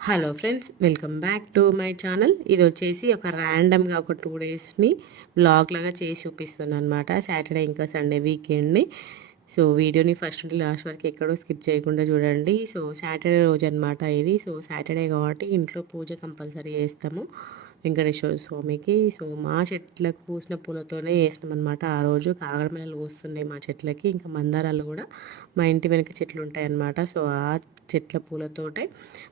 Hello friends welcome back to my channel ఇది వచ్చేసి ఒక ర్యాండమ్గా ఒక టూ డేస్ని బ్లాగ్ లాగా చేసి చూపిస్తున్నాను అనమాట సాటర్డే ఇంకా సండే వీకెండ్ని సో వీడియోని ఫస్ట్ నుండి లాస్ట్ వరకు ఎక్కడో స్కిప్ చేయకుండా చూడండి. సో సాటర్డే రోజు అనమాట ఇది. సో సాటర్డే కాబట్టి ఇంట్లో పూజ కంపల్సరీ చేస్తాము. వెంకటేశ్వర స్వామికి. సో మా చెట్లకు పూసిన పూలతోనే వేసినాం అనమాట ఆ రోజు కాగడమల్లలు పూస్తున్నాయి మా చెట్లకి. ఇంకా మందారాలు కూడా మా ఇంటి వెనక చెట్లు ఉంటాయన్నమాట. సో ఆ చెట్ల పూలతోటే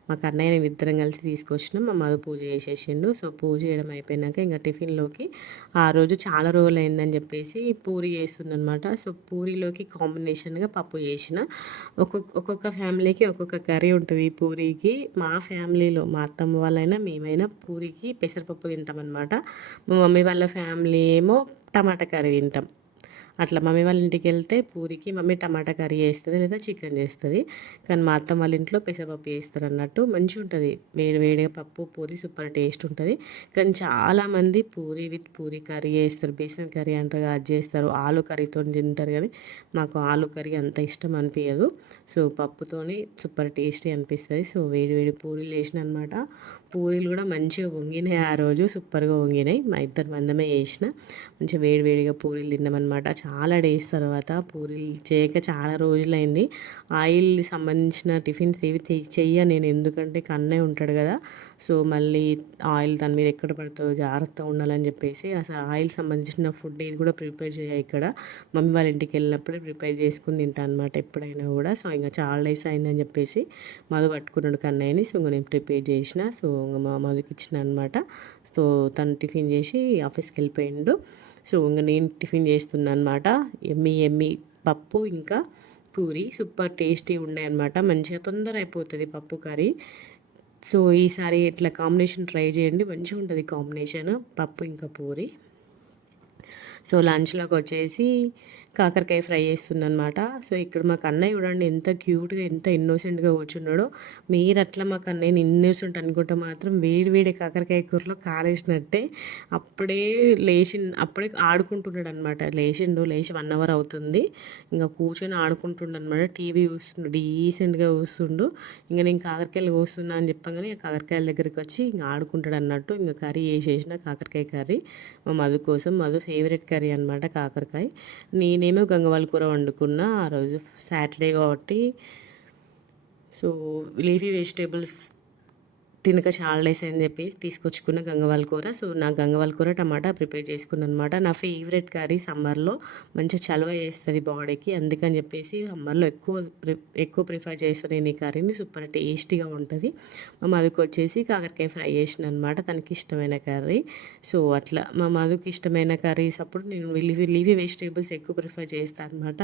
మా కన్నయ్య నేను ఇద్దరం కలిసి తీసుకొచ్చినాం. మా మధు పూజ చేసేసిండు. సో పూజ చేయడం అయిపోయినాక ఇంకా టిఫిన్లోకి ఆ రోజు చాలా రోజులు అయిందని చెప్పేసి పూరి చేస్తుందనమాట సో పూరిలోకి కాంబినేషన్గా పప్పు చేసిన. ఒక్కొక్క ఒక్కొక్క ఫ్యామిలీకి ఒక్కొక్క కర్రీ ఉంటుంది ఈ పూరికి. మా ఫ్యామిలీలో మా అత్తమ్మ వాళ్ళైనా మేమైనా పూరికి పెసర పెసరపప్పు తింటాం అనమాట మా మమ్మీ వాళ్ళ ఫ్యామిలీ ఏమో టమాటా కర్రీ తింటాం. అట్లా మమ్మీ వాళ్ళ ఇంటికి వెళ్తే పూరికి మమ్మీ టమాటా కర్రీ చేస్తుంది లేదా చికెన్ చేస్తుంది. కానీ మా అత్త వాళ్ళ ఇంట్లో పెసరపప్పు చేస్తారు అన్నట్టు మంచిగా ఉంటుంది. వేడి వేడిగా పప్పు పూరి సూపర్ టేస్ట్ ఉంటుంది. కానీ చాలామంది పూరి విత్ పూరి కర్రీ చేస్తారు. బేసన్ కర్రీ అంటారు అది చేస్తారు. ఆలు కర్రీతో తింటారు కానీ మాకు ఆలు కర్రీ అంత ఇష్టం అనిపించదు సో పప్పుతోని సూపర్ టేస్టీ అనిపిస్తుంది. సో వేడి వేడి పూరీలు వేసిన అనమాట పూరీలు కూడా మంచిగా వంగినాయి. ఆ రోజు సూపర్గా వంగినాయి. మా ఇద్దరు మందమే చేసిన. మంచిగా వేడివేడిగా పూరీలు తిన్నామన్నమాట. చాలా డేస్ తర్వాత పూరీలు చేయక చాలా రోజులైంది. ఆయిల్ సంబంధించిన టిఫిన్స్ ఏవి చెయ్య నేను. ఎందుకంటే కన్నే ఉంటాడు కదా. సో మళ్ళీ ఆయిల్ దాని మీద ఎక్కడ పడుతుందో జాగ్రత్తగా ఉండాలని చెప్పేసి అసలు ఆయిల్ సంబంధించిన ఫుడ్ ఇది కూడా ప్రిపేర్ చేయ ఇక్కడ. మమ్మీ వాళ్ళ ఇంటికి వెళ్ళినప్పుడే ప్రిపేర్ చేసుకుని తింటాను అనమాట ఎప్పుడైనా కూడా. సో ఇంకా చాలా డేస్ అయిందని చెప్పేసి మధు పట్టుకున్నాడు కన్నయ్యని. సో ఇంకా నేను ప్రిపేర్ చేసిన. సో ఇంకా మా మధుకి ఇచ్చిన అనమాట సో తను టిఫిన్ చేసి ఆఫీస్కి వెళ్ళిపోయిండు. సో ఇంకా నేను టిఫిన్ చేస్తున్నాను అనమాట ఎమ్మి ఎమ్మి పప్పు ఇంకా పూరి సూపర్ టేస్టీ ఉండే అనమాట మంచిగా తొందర అయిపోతుంది పప్పు కర్రీ. సో ఈసారి ఇట్లా కాంబినేషన్ ట్రై చేయండి. మంచిగా ఉంటుంది కాంబినేషన్. పప్పు ఇంకా పూరి. సో లంచ్లోకి వచ్చేసి కాకరకాయ ఫ్రై చేస్తుందనమాట సో ఇక్కడ మాకు అన్నయ్య చూడండి ఎంత క్యూట్గా ఎంత ఇన్నోసెంట్గా కూర్చున్నాడో. మీరు అట్లా మాకు అన్నయ్యని ఇన్నోసెంట్ అనుకుంటే మాత్రం వేడి వేడి కాకరకాయ కూరలో కాలేసినట్టే అప్పుడే లేచి అప్పుడే ఆడుకుంటున్నాడు అనమాట లేచిండు లేచి వన్ అవర్ అవుతుంది. ఇంకా కూర్చొని ఆడుకుంటుండ అనమాట టీవీ చూస్తుండు డీసెంట్గా చూస్తుండు. ఇంకా నేను కాకరకాయలు కోస్తున్నా అని చెప్పగానే కాకరకాయల దగ్గరికి వచ్చి ఇంకా ఆడుకుంటాడు అన్నట్టు ఇంకా కర్రీ వేసేసిన కాకరకాయ కర్రీ. మా మధు కోసం మధు ఫేవరెట్ కర్రీ అనమాట కాకరకాయ. నేనేమో గంగవాల కూర వండుకున్నా ఆ రోజు సాటర్డే కాబట్టి. సో లీఫీ వెజిటేబుల్స్ తినక చాలా డేస్ అని చెప్పి తీసుకొచ్చుకున్న గంగవాల కూర. సో నా గంగవాల కూర టమాటా ప్రిపేర్ చేసుకున్నాను అనమాట నా ఫేవరెట్ కర్రీ సమ్మర్లో. మంచిగా చలవ చేస్తుంది బాడీకి. అందుకని చెప్పేసి సమ్మర్లో ఎక్కువ ఎక్కువ ప్రిఫర్ చేస్తాను నేను ఈ కర్రీని. సూపర్ టేస్టీగా ఉంటుంది. మా మధుకు వచ్చేసి కాకరకాయ ఫ్రై చేసిన అనమాట తనకి ఇష్టమైన కర్రీ. సో అట్లా మా మధుకి ఇష్టమైన కర్రీస్ అప్పుడు నేను లీఫీ లీఫీ వెజిటేబుల్స్ ఎక్కువ ప్రిఫర్ చేస్తాను అనమాట.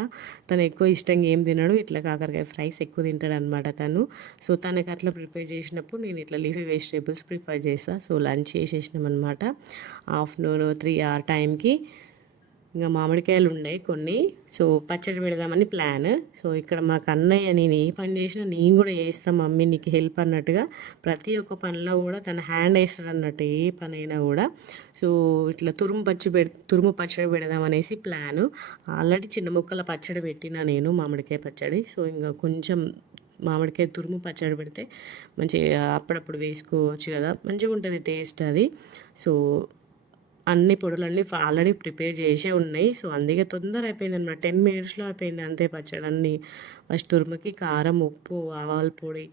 తను ఎక్కువ ఇష్టంగా ఏం తినడు. ఇట్లా కాకరకాయ ఫ్రైస్ ఎక్కువ తింటాడు అనమాట తను. సో తనకి అట్లా ప్రిపేర్ చేసినప్పుడు నేను ఇట్లా లీవ్ వెజిటేబుల్స్ ప్రిఫర్ చేస్తాను సో లంచ్ చేసేసినాం అనమాట ఆఫ్టర్నూన్ త్రీ ఆర్ టైంకి ఇంకా మామిడికాయలు ఉన్నాయి కొన్ని. సో పచ్చడి పెడదామని ప్లాన్. సో ఇక్కడ మా కన్నయ్య నేను ఏ పని చేసినా నేను కూడా చేస్తాను మమ్మీ నీకు హెల్ప్ అన్నట్టుగా ప్రతి ఒక్క పనిలో కూడా తన హ్యాండ్ వేస్తాడు అన్నట్టు ఏ పనైనా కూడా. సో ఇట్లా తురుము పచ్చి పె తురుము పచ్చడి పెడదామనేసి ప్లాను. ఆల్రెడీ చిన్న ముక్కల పచ్చడి పెట్టిన నేను మామిడికాయ పచ్చడి. సో ఇంకా కొంచెం మామిడికాయ తురుము పచ్చడి పెడితే మంచిగా అప్పుడప్పుడు వేసుకోవచ్చు కదా. మంచిగా ఉంటుంది టేస్ట్ అది. సో అన్ని పొడులన్నీ ఆల్రెడీ ప్రిపేర్ చేసే ఉన్నాయి. సో అందుకే తొందర అయిపోయింది అనమాట టెన్ మినిట్స్లో అయిపోయింది అంతే పచ్చడి అన్నీ ఫస్ట్ తురుముకి కారం ఉప్పు ఆవాల పొడి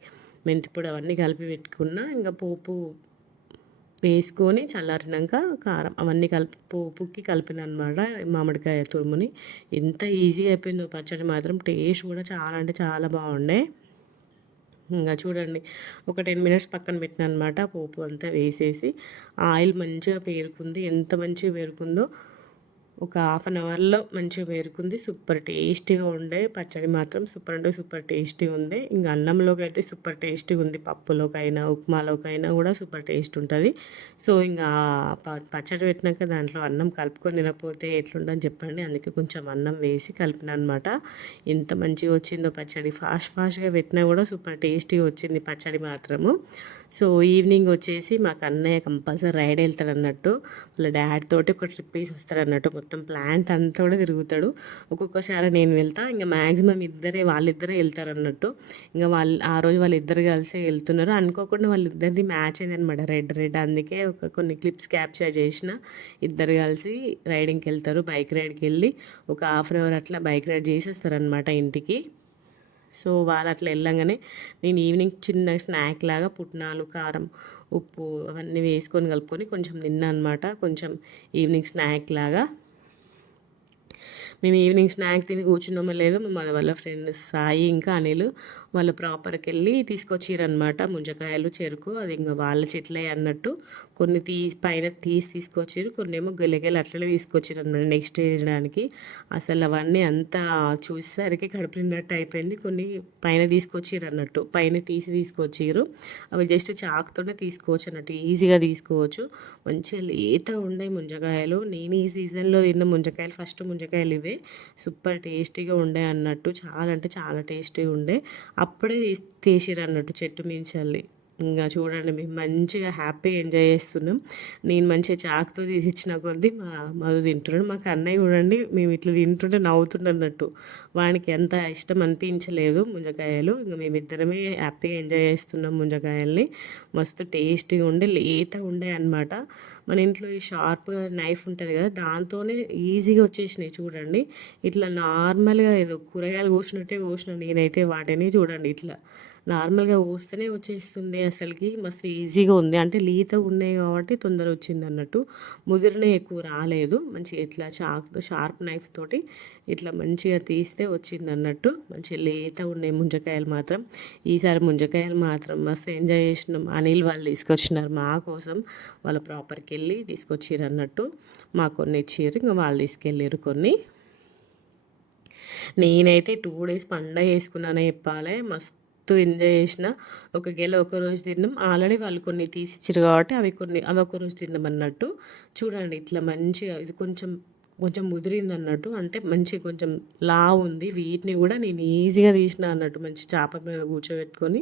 మెంతిపొడి అవన్నీ కలిపి పెట్టుకున్నా ఇంకా పోపు వేసుకొని చల్లారినాక కారం అవన్నీ కలిపి పోపుకి కలిపిన అనమాట మామిడికాయ తురుముని. ఎంత ఈజీగా అయిపోయిందో పచ్చడి మాత్రం. టేస్ట్ కూడా చాలా అంటే చాలా బాగుండే. ఇంకా చూడండి ఒక టెన్ మినిట్స్ పక్కన పెట్టిన అనమాట పోపు అంతా వేసేసి. ఆయిల్ మంచిగా పేరుకుంది. ఎంత మంచిగా పేరుకుందో ఒక హాఫ్ అన్ అవర్లో మంచిగా పేరుకుంది. సూపర్ టేస్టీగా ఉండే పచ్చడి మాత్రం సూపర్ అంటే సూపర్ టేస్టీగా ఉంది ఇంకా అన్నంలోకి అయితే సూపర్ టేస్టీగా ఉంది. పప్పులోకైనా ఉప్మాలోకైనా కూడా సూపర్ టేస్ట్ ఉంటుంది. సో ఇంకా పచ్చడి పెట్టినాక దాంట్లో అన్నం కలుపుకొని తినకపోతే ఎట్లుంటుందని చెప్పండి. అందుకే కొంచెం అన్నం వేసి కలిపిన అనమాట ఎంత మంచిగా వచ్చిందో పచ్చడి. ఫాస్ట్ ఫాస్ట్గా పెట్టినా కూడా సూపర్ టేస్టీగా వచ్చింది పచ్చడి మాత్రము. సో ఈవినింగ్ వచ్చేసి మాకు అన్నయ్య కంపల్సరీ రైడ్ వెళ్తాడు అన్నట్టు వాళ్ళ డాడ్ తోటి ఒక ట్రిప్ వేసి వస్తాడు అన్నట్టు మొత్తం ప్లాంట్ అంతా కూడా తిరుగుతాడు. ఒక్కొక్కసారి నేను వెళ్తా ఇంకా మ్యాక్సిమం ఇద్దరే వాళ్ళిద్దరే వెళ్తారు అన్నట్టు ఇంకా వాళ్ళు ఆ రోజు వాళ్ళిద్దరు కలిసి వెళ్తున్నారు. అనుకోకుండా వాళ్ళిద్దరిది మ్యాచ్ అయింది అనమాట రెడ్ రెడ్ అందుకే ఒక కొన్ని క్లిప్స్ క్యాప్చర్ చేసిన. ఇద్దరు కలిసి రైడింగ్కి వెళ్తారు బైక్ రైడ్కి వెళ్ళి ఒక హాఫ్ అన్ అవర్ అట్లా బైక్ రైడ్ చేసేస్తారనమాట ఇంటికి. సో వాళ్ళు అట్లా వెళ్ళంగానే నేను ఈవినింగ్ చిన్న స్నాక్ లాగా పుట్నాలు కారం ఉప్పు అవన్నీ వేసుకొని కలుపుకొని కొంచెం తిన్నా అనమాట కొంచెం ఈవినింగ్ స్నాక్ లాగా. మేము ఈవినింగ్ స్నాక్ తిని కూర్చున్నామో లేదో మన వాళ్ళ ఫ్రెండ్ సాయి ఇంకా అనిల్ వాళ్ళు ప్రాపర్కి వెళ్ళి తీసుకొచ్చిరనమాట ముంజకాయలు చెరుకు అది ఇంకా వాళ్ళ చెట్లే అన్నట్టు. కొన్ని తీ పైన తీసి తీసుకొచ్చారు కొన్ని ఏమో గెలగెలు అట్లనే తీసుకొచ్చారు అనమాట నెక్స్ట్ వేయడానికి. అసలు అవన్నీ అంతా చూసేసరికి కడుపు అయిపోయింది. కొన్ని పైన తీసుకొచ్చారు అన్నట్టు పైన తీసి తీసుకొచ్చారు. అవి జస్ట్ చాకుతోనే తీసుకోవచ్చు అన్నట్టు ఈజీగా తీసుకోవచ్చు. మంచిగా లేత ఉండే ముంజకాయలు. నేను ఈ సీజన్లో తిన్న ముంజకాయలు ఫస్ట్ ముంజకాయలు ఇవే. సూపర్ టేస్టీగా ఉండే అన్నట్టు. చాలా అంటే చాలా టేస్టీగా ఉండే. అప్పుడే తీసిరు అన్నట్టు చెట్టు మించాలి ఇంకా చూడండి మేము మంచిగా హ్యాపీగా ఎంజాయ్ చేస్తున్నాం. నేను మంచిగా చాకుతో తీసిచ్చిన కొద్దీ మా మధు తింటున్నాడు. మాకు అన్నయ్య చూడండి మేము ఇట్లా తింటుంటే నవ్వుతుండన్నట్టు. వానికి ఎంత ఇష్టం అనిపించలేదు ముంజకాయలు. ఇంకా మేమిద్దరమే హ్యాపీగా ఎంజాయ్ చేస్తున్నాం ముంజకాయల్ని. మస్తు టేస్టీగా ఉండే లేత ఉండే అనమాట మన ఇంట్లో ఈ షార్ప్ నైఫ్ ఉంటుంది కదా దాంతోనే ఈజీగా వచ్చేసినాయి చూడండి. ఇట్లా నార్మల్గా ఏదో కూరగాయలు కోసినట్టే కోసిన నేనైతే వాటిని చూడండి ఇట్లా. నార్మల్గా పోస్తేనే వచ్చేస్తుంది అసలుకి మస్తు ఈజీగా ఉంది. అంటే లీత ఉన్నాయి కాబట్టి తొందర వచ్చింది అన్నట్టు ముదిరిన ఎక్కువ రాలేదు. మంచిగా ఇట్లా చాక్తో షార్ప్ నైఫ్ తోటి ఇట్లా మంచిగా తీస్తే వచ్చింది అన్నట్టు మంచిగా లేత ఉన్నాయి ముంజకాయలు మాత్రం. ఈసారి ముంజకాయలు మాత్రం మస్తు ఎంజాయ్ చేసినాం. అనిల్ వాళ్ళు తీసుకొచ్చినారు మా కోసం. వాళ్ళ ప్రాపర్కి వెళ్ళి తీసుకొచ్చారు అన్నట్టు. మా కొన్ని ఇచ్చారు ఇంకా వాళ్ళు తీసుకెళ్ళారు కొన్ని. నేనైతే టూ డేస్ పండగ వేసుకున్నానే చెప్పాలి. మస్తు మస్తు ఎంజాయ్ చేసిన. ఒక గెల ఒక రోజు తిన్నాం. ఆల్రెడీ వాళ్ళు కొన్ని తీసిచ్చారు కాబట్టి అవి కొన్ని అవి ఒక రోజు తిన్నాం అన్నట్టు. చూడండి ఇట్లా మంచిగా ఇది కొంచెం కొంచెం ముదిరింది అన్నట్టు అంటే మంచి కొంచెం లా ఉంది వీటిని కూడా నేను ఈజీగా తీసిన అన్నట్టు మంచి చేప మీద కూర్చోబెట్టుకొని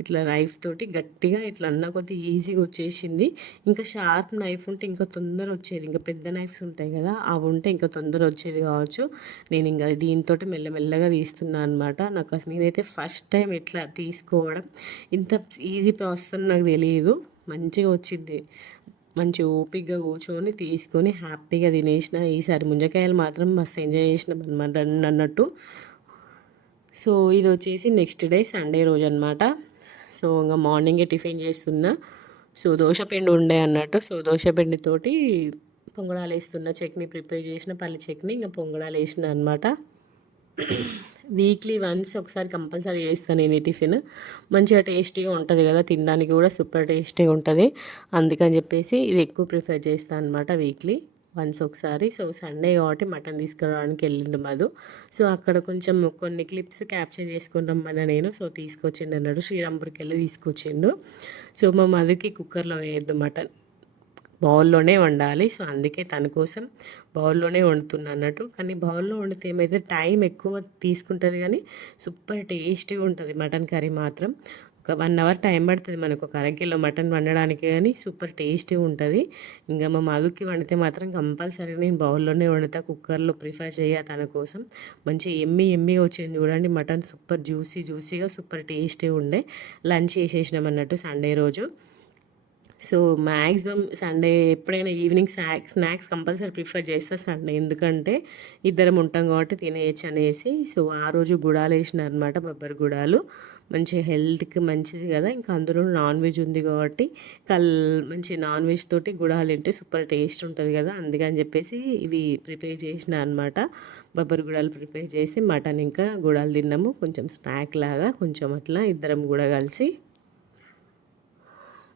ఇట్లా నైఫ్ తోటి గట్టిగా ఇట్లా అన్న కొద్ది ఈజీగా వచ్చేసింది. ఇంకా షార్ప్ నైఫ్ ఉంటే ఇంకా తొందర వచ్చేది. ఇంకా పెద్ద నైఫ్స్ ఉంటాయి కదా అవి ఉంటే ఇంకా తొందర వచ్చేది కావచ్చు. నేను ఇంకా దీంతో మెల్లమెల్లగా తీస్తున్నాను అనమాట నాకు అసలు నేనైతే ఫస్ట్ టైం ఇట్లా తీసుకోవడం ఇంత ఈజీ ప్రాసెస్ నాకు తెలియదు. మంచిగా వచ్చింది. మంచి ఓపిక్గా కూర్చొని తీసుకొని హ్యాపీగా తినేసిన. ఈసారి ముంజకాయలు మాత్రం మస్తు ఎంజాయ్ చేసినాం అనమాట అన్నట్టు. సో ఇది వచ్చేసి నెక్స్ట్ డే సండే రోజు అనమాట సో ఇంకా మార్నింగే టిఫిన్ చేస్తున్నా. సో దోశపిండి ఉండే అన్నట్టు. సో దోశపిండితోటి పొంగడాలు వేస్తున్న చట్నీ ప్రిపేర్ చేసిన పల్లి చట్నీ ఇంకా పొంగడాలు వేసిన అనమాట వీక్లీ వన్స్ ఒకసారి కంపల్సరీ చేస్తాను నేను ఈ టిఫిన్. మంచిగా టేస్టీగా ఉంటుంది కదా తినడానికి కూడా సూపర్ టేస్టీగా ఉంటుంది. అందుకని చెప్పేసి ఇది ఎక్కువ ప్రిఫర్ చేస్తాను అనమాట వీక్లీ వన్స్ ఒకసారి. సో సండే కాబట్టి మటన్ తీసుకురావడానికి వెళ్ళిండు మధు. సో అక్కడ కొంచెం కొన్ని క్లిప్స్ క్యాప్చర్ చేసుకుని రమ్మన్నా నేను. సో తీసుకొచ్చిండు అన్నాడు. శ్రీరాంపూర్కి వెళ్ళి తీసుకొచ్చిండు. సో మా మధుకి కుక్కర్లో వేయద్దు మటన్. బౌల్లోనే వండాలి. సో అందుకే తన కోసం బౌల్లోనే వండుతున్నా అన్నట్టు. కానీ బౌల్లో వండితే ఏమైతే టైం ఎక్కువ తీసుకుంటుంది కానీ సూపర్ టేస్టీగా ఉంటుంది. మటన్ కర్రీ మాత్రం ఒక వన్ అవర్ టైం పడుతుంది మనకు. ఒక అరకిలో మటన్ వండడానికి కానీ సూపర్ టేస్టీ ఉంటుంది. ఇంకా మా మధుకి వండితే మాత్రం కంపల్సరీ నేను బౌల్లోనే వండుతా. కుక్కర్లో ప్రిఫర్ చేయ తన కోసం. మంచి ఎమ్మి ఎమ్మిగా వచ్చింది చూడండి. మటన్ సూపర్ జ్యూసీ జ్యూసీగా సూపర్ టేస్టీ ఉండే. లంచ్ చేసేసినాం అన్నట్టు సండే రోజు. సో మ్యాక్సిమం సండే ఎప్పుడైనా evening snacks snacks compulsory prefer చేస్తా సండే. ఎందుకంటే ఇద్దరం ఉంటాం కాబట్టి తినేయచ్చు అనేసి. సో ఆ రోజు గుడాలు వేసినారు అనమాట బొబ్బరి గుడాలు. మంచి హెల్త్కి మంచిది కదా. ఇంకా అందులో నాన్ వెజ్ ఉంది కాబట్టి కల్ మంచి నాన్ వెజ్ తోటి గుడాలు తింటే సూపర్ టేస్ట్ ఉంటుంది కదా. అందుకని చెప్పేసి ఇవి ప్రిపేర్ చేసిన అనమాట బొబ్బరి గుడాలు ప్రిపేర్ చేసి మటన్ ఇంకా గుడాలు తిన్నాము. కొంచెం స్నాక్ లాగా కొంచెం అట్లా ఇద్దరం కూడా కలిసి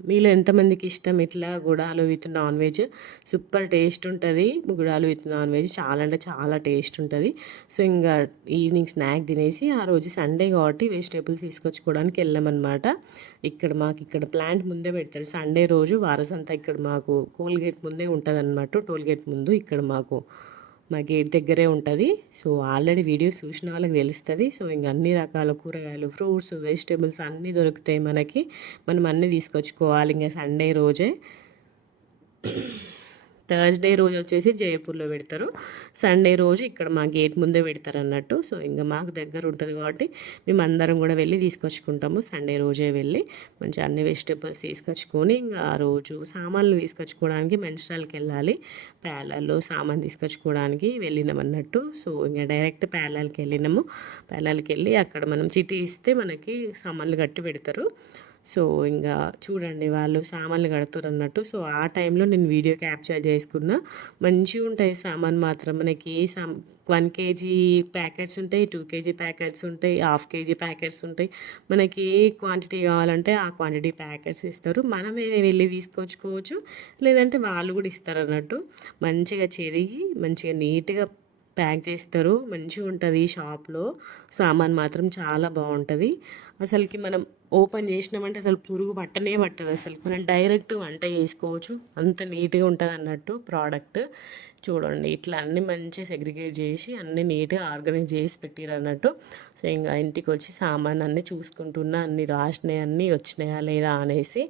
మీలో ఎంతమందికి ఇష్టం? ఇట్లా గుడాలు with non veg. Super taste ఉంటుంది. గుడాలు విత్ నాన్ వెజ్ చాలా అంటే చాలా టేస్ట్ ఉంటుంది. సో ఇంకా ఈవినింగ్ స్నాక్ తినేసి ఆ రోజు సండే కాబట్టి వెజిటేబుల్స్ తీసుకొచ్చుకోవడానికి వెళ్ళామన్నమాట. ఇక్కడ మాకు ఇక్కడ ప్లాంట్ ముందే పెడతారు. సండే రోజు వారసంతా ఇక్కడ మాకు కోల్గేట్ ముందే ఉంటుంది అన్నమాట టోల్గేట్ ముందు ఇక్కడ మాకు మా గేట్ దగ్గరే ఉంటుంది. సో ఆల్రెడీ వీడియోస్ చూసిన వాళ్ళకి తెలుస్తుంది. సో ఇంక అన్ని రకాల కూరగాయలు ఫ్రూట్స్ వెజిటేబుల్స్ అన్నీ దొరుకుతాయి మనకి. మనం అన్నీ తీసుకొచ్చుకోవాలి ఇంకా సండే రోజే. థర్స్డే రోజు వచ్చేసి జయపూర్లో పెడతారు. సండే రోజు ఇక్కడ మా గేట్ ముందే పెడతారు అన్నట్టు. సో ఇంకా మాకు దగ్గర ఉంటుంది కాబట్టి మేము అందరం కూడా వెళ్ళి తీసుకొచ్చుకుంటాము. సండే రోజే వెళ్ళి మంచిగా అన్ని వెజిటేబుల్స్ తీసుకొచ్చుకొని ఇంకా ఆ రోజు సామాన్లు తీసుకొచ్చుకోవడానికి మెన్స్టాల్కి వెళ్ళాలి. ప్యాలల్లో సామాన్ తీసుకొచ్చుకోవడానికి వెళ్ళినాం అన్నట్టు. సో ఇంకా డైరెక్ట్ పేలాలకి వెళ్ళినాము. పేలాలకి వెళ్ళి అక్కడ మనం చిటి ఇస్తే మనకి సామాన్లు కట్టి పెడతారు. సో ఇంకా చూడండి వాళ్ళు సామాన్లు కడుతురు అన్నట్టు సో ఆ టైంలో నేను వీడియో క్యాప్చర్ చేసుకున్నా. మంచిగా ఉంటాయి సామాన్ మాత్రం. మనకి ఏ సా వన్ కేజీ ప్యాకెట్స్ ఉంటాయి టూ కేజీ ప్యాకెట్స్ ఉంటాయి హాఫ్ కేజీ ప్యాకెట్స్ ఉంటాయి. మనకి ఏ క్వాంటిటీ కావాలంటే ఆ క్వాంటిటీ ప్యాకెట్స్ ఇస్తారు. మనమే వెళ్ళి తీసుకొచ్చుకోవచ్చు. లేదంటే వాళ్ళు కూడా ఇస్తారు అన్నట్టు మంచిగా చెరిగి మంచిగా నీట్గా ప్యాక్ చేస్తారు. మంచిగా ఉంటుంది ఈ షాప్లో. సామాన్ మాత్రం చాలా బాగుంటుంది. అసలుకి మనం ఓపెన్ చేసినామంటే అసలు పురుగు పట్టనే పట్టదు అసలు. మనం డైరెక్ట్ వంట చేసుకోవచ్చు. అంత నీట్గా ఉంటుంది అన్నట్టు ప్రోడక్ట్. చూడండి ఇట్లా అన్ని మంచిగా సెగ్రిగేట్ చేసి అన్ని నీట్గా ఆర్గనైజ్ చేసి పెట్టారు అన్నట్టు సో ఇంకా ఇంటికి వచ్చి సామాన్ అన్నీ చూసుకుంటున్నా అన్ని రాసినాయి అన్నీ వచ్చినాయా లేదా అనేసి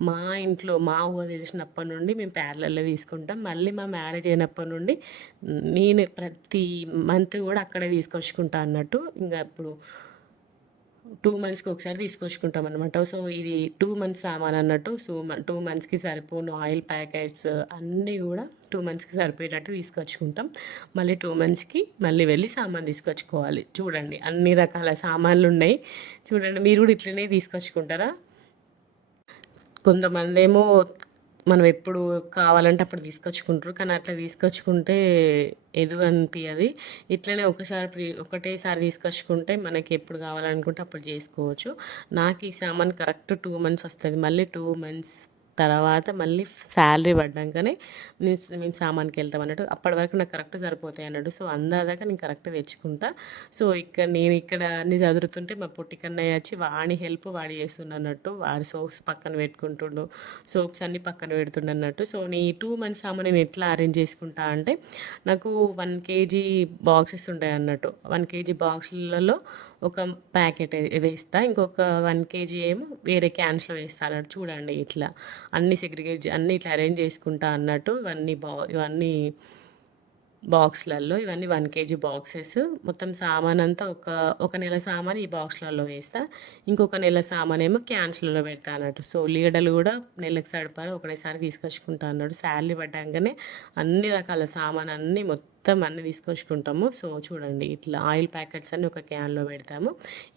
మా ఇంట్లో మా ఊహ తెలిసినప్పటి నుండి మేము ప్యారలల్లో తీసుకుంటాం. మళ్ళీ మా మ్యారేజ్ అయినప్పటి నుండి నేను ప్రతి మంత్ కూడా అక్కడే తీసుకొచ్చుకుంటా అన్నట్టు. ఇంకా ఇప్పుడు టూ మంత్స్కి ఒకసారి తీసుకొచ్చుకుంటాం అనమాట సో ఇది టూ మంత్స్ సామాన్ అన్నట్టు సో టూ మంత్స్కి సరిపోను ఆయిల్ ప్యాకెట్స్ అన్నీ కూడా టూ మంత్స్కి సరిపోయేటట్టు తీసుకొచ్చుకుంటాం. మళ్ళీ టూ మంత్స్కి మళ్ళీ వెళ్ళి సామాన్ తీసుకొచ్చుకోవాలి. చూడండి అన్ని రకాల సామాన్లు ఉన్నాయి చూడండి మీరు కూడా ఇట్లనే తీసుకొచ్చుకుంటారా? కొంతమంది ఏమో మనం ఎప్పుడు కావాలంటే అప్పుడు తీసుకొచ్చుకుంటారు. కానీ అట్లా తీసుకొచ్చుకుంటే ఎదుగు అనిపించదు ఇట్లనే ఒకసారి ప్రీ ఒకటేసారి తీసుకొచ్చుకుంటే మనకి ఎప్పుడు కావాలనుకుంటే అప్పుడు చేసుకోవచ్చు. నాకు ఈ సామాన్ కరెక్ట్ టూ మంత్స్ వస్తుంది. మళ్ళీ టూ మంత్స్ తర్వాత మళ్ళీ శాలరీ పడ్డాకనే నేను మేము సామాన్కి వెళ్తాం అన్నట్టు. అప్పటి వరకు నాకు కరెక్ట్ సరిపోతాయి అన్నట్టు సో అందాదాకా నేను కరెక్ట్ తెచ్చుకుంటా. సో ఇక్కడ నేను ఇక్కడ అన్ని చదువుతుంటే మా పొట్టికన్నయ్య వచ్చి వాడి హెల్ప్ వాడి చేస్తున్నట్టు వాడి సోప్స్ పక్కన పెట్టుకుంటుండు. సోప్స్ అన్ని పక్కన పెడుతుండన్నట్టు సో నీ టూ మంత్స్ సామాన్ నేను ఎట్లా అరేంజ్ చేసుకుంటా అంటే నాకు వన్ కేజీ బాక్సెస్ ఉంటాయి అన్నట్టు. వన్ కేజీ బాక్స్లలో ఒక ప్యాకెట్ వేస్తా. ఇంకొక వన్ కేజీ ఏమో వేరే క్యాన్స్లో వేస్తా అన్నట్టు చూడండి ఇట్లా. అన్ని సెగ్రిగేట్ అన్ని ఇట్లా అరేంజ్ చేసుకుంటా అన్నట్టు ఇవన్నీ బా ఇవన్నీ బాక్స్లలో ఇవన్నీ వన్ కేజీ బాక్సెస్. మొత్తం సామాన్ అంతా ఒక ఒక నెల సామాన్ ఈ బాక్స్లలో వేస్తా. ఇంకొక నెల సామాన్ ఏమో క్యాన్స్లలో పెడతా అన్నట్టు. సో లీడలు కూడా నెలకు సరిపడా ఒకటేసారి తీసుకొచ్చుకుంటా అన్నట్టు. శాలరీ పడ్డాకనే అన్ని రకాల సామాన్ అన్నీ మొత్తం మొత్తం అన్నీ తీసుకొచ్చుకుంటాము. సో చూడండి ఇట్లా ఆయిల్ ప్యాకెట్స్ అన్ని ఒక క్యాన్లో పెడతాము.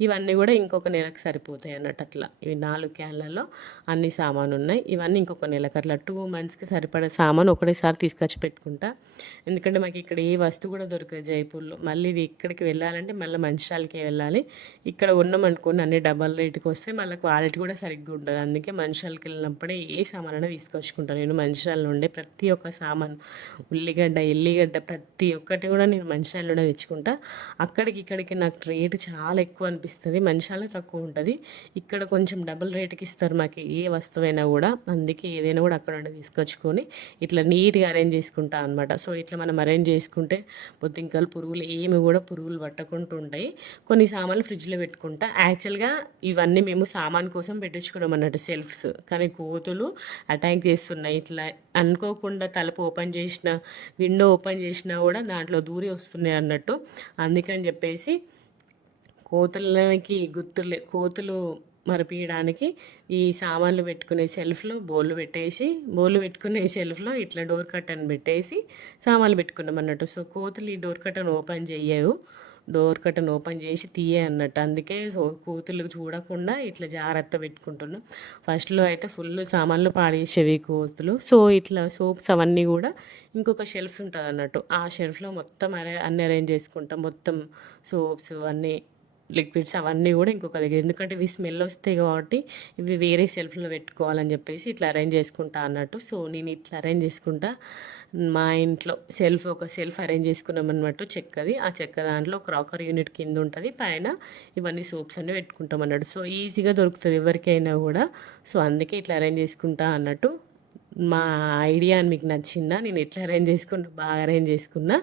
ఇవన్నీ కూడా ఇంకొక నెలకు సరిపోతాయి అన్నట్టు అట్లా. ఇవి నాలుగు క్యాన్లలో అన్ని సామాను ఉన్నాయి. ఇవన్నీ ఇంకొక నెలకు అట్లా టూ మంత్స్కి సరిపడే సామాను ఒకటేసారి తీసుకొచ్చి పెట్టుకుంటా. ఎందుకంటే మాకు ఇక్కడ ఏ వస్తువు కూడా దొరకదు జైపూర్లో. మళ్ళీ ఇది ఇక్కడికి వెళ్ళాలంటే మళ్ళీ మంచిర్యాలకే వెళ్ళాలి. ఇక్కడ ఉన్నామనుకోండి అన్ని డబల్ రేటుకి వస్తే మళ్ళీ క్వాలిటీ కూడా సరిగ్గా ఉంటుంది అందుకే మంచిర్యాలకి వెళ్ళినప్పుడే ఏ సామాన్ అయినా తీసుకొచ్చుకుంటాను నేను మంచిర్యాలలో ఉండే ప్రతి ఒక్క సామాన్. ఉల్లిగడ్డ ఎల్లిగడ్డ ప్రతి ప్రతి ఒక్కటి కూడా నేను మంచిర్యాలలో తెచ్చుకుంటా. అక్కడికి ఇక్కడికి నాకు రేటు చాలా ఎక్కువ అనిపిస్తుంది. మంచిర్యాలలో తక్కువ ఉంటుంది. ఇక్కడ కొంచెం డబుల్ రేటుకి ఇస్తారు మాకు ఏ వస్తువైనా కూడా. అందుకే ఏదైనా కూడా అక్కడ తీసుకొచ్చుకొని ఇట్లా నీట్గా అరేంజ్ చేసుకుంటా అనమాట సో ఇట్లా మనం అరేంజ్ చేసుకుంటే బొద్దింకలు పురుగులు ఏమి కూడా పురుగులు పట్టకుండా ఉంటాయి. కొన్ని సామాన్లు ఫ్రిడ్జ్లో పెట్టుకుంటా. యాక్చువల్గా ఇవన్నీ మేము సామాన్ కోసం పెట్టించుకున్నాం అన్నట్టు సెల్ఫ్స్. కానీ కోతులు అటాక్ చేస్తున్నాయి. ఇట్లా అనుకోకుండా తలుపు ఓపెన్ చేసిన విండో ఓపెన్ చేసినా కూడా దాంట్లో దూరి వస్తున్నాయి అన్నట్టు. అందుకని చెప్పేసి కోతులకి గుర్తులే కోతులు మరపీయడానికి ఈ సామాన్లు పెట్టుకునే షెల్ఫ్లో బోళ్ళు పెట్టేసి బోళ్ళు పెట్టుకునే షెల్ఫ్లో ఇట్లా డోర్ కట్టన్ పెట్టేసి సామాన్లు పెట్టుకున్నాం అన్నట్టు. సో కోతులు ఈ డోర్ కట్టన్ ఓపెన్ చేయవు. డోర్ కట్టను ఓపెన్ చేసి తీయే అన్నట్టు. అందుకే కోతులు చూడకుండా ఇట్లా జాగ్రత్త పెట్టుకుంటున్నాం ఫస్ట్లో అయితే ఫుల్ సామాన్లు పాడేసేవి కోతులు సో ఇట్లా సోప్స్ అవన్నీ కూడా ఇంకొక షెల్ఫ్స్ ఉంటుంది అన్నట్టు ఆ షెల్ఫ్లో మొత్తం అరే అన్ని అరేంజ్ చేసుకుంటాం. మొత్తం సోప్స్ అన్నీ లిక్విడ్స్ అవన్నీ కూడా ఇంకొక దగ్గర. ఎందుకంటే ఇవి స్మెల్ వస్తాయి కాబట్టి ఇవి వేరే సెల్ఫ్లో పెట్టుకోవాలని చెప్పేసి ఇట్లా అరేంజ్ చేసుకుంటా అన్నట్టు. సో నేను ఇట్లా అరేంజ్ చేసుకుంటా. మా ఇంట్లో సెల్ఫ్ ఒక సెల్ఫ్ అరేంజ్ చేసుకున్నాం అన్నట్టు చెక్కది ఆ చెక్క దాంట్లో క్రాకర్ యూనిట్ కింద ఉంటుంది. పైన ఇవన్నీ సోప్స్ అన్నీ పెట్టుకుంటాం అన్నట్టు. సో ఈజీగా దొరుకుతుంది ఎవరికైనా కూడా. సో అందుకే ఇట్లా అరేంజ్ చేసుకుంటా అన్నట్టు. మా ఐడియా మీకు నచ్చిందా? నేను ఎట్లా అరేంజ్ చేసుకున్నా బాగా అరేంజ్ చేసుకున్నా.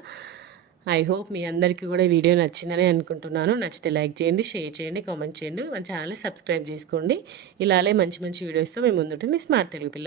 ఐ హోప్ మీ అందరికీ కూడా వీడియో నచ్చిందని అనుకుంటున్నాను. నచ్చితే లైక్ చేయండి షేర్ చేయండి కామెంట్ చేయండి. మన ఛానల్ సబ్స్క్రైబ్ చేసుకోండి. ఇలానే మంచి మంచి వీడియోస్తో మేము ముందుంటుంది మీ స్మార్ట్ తెలుగు పిల్ల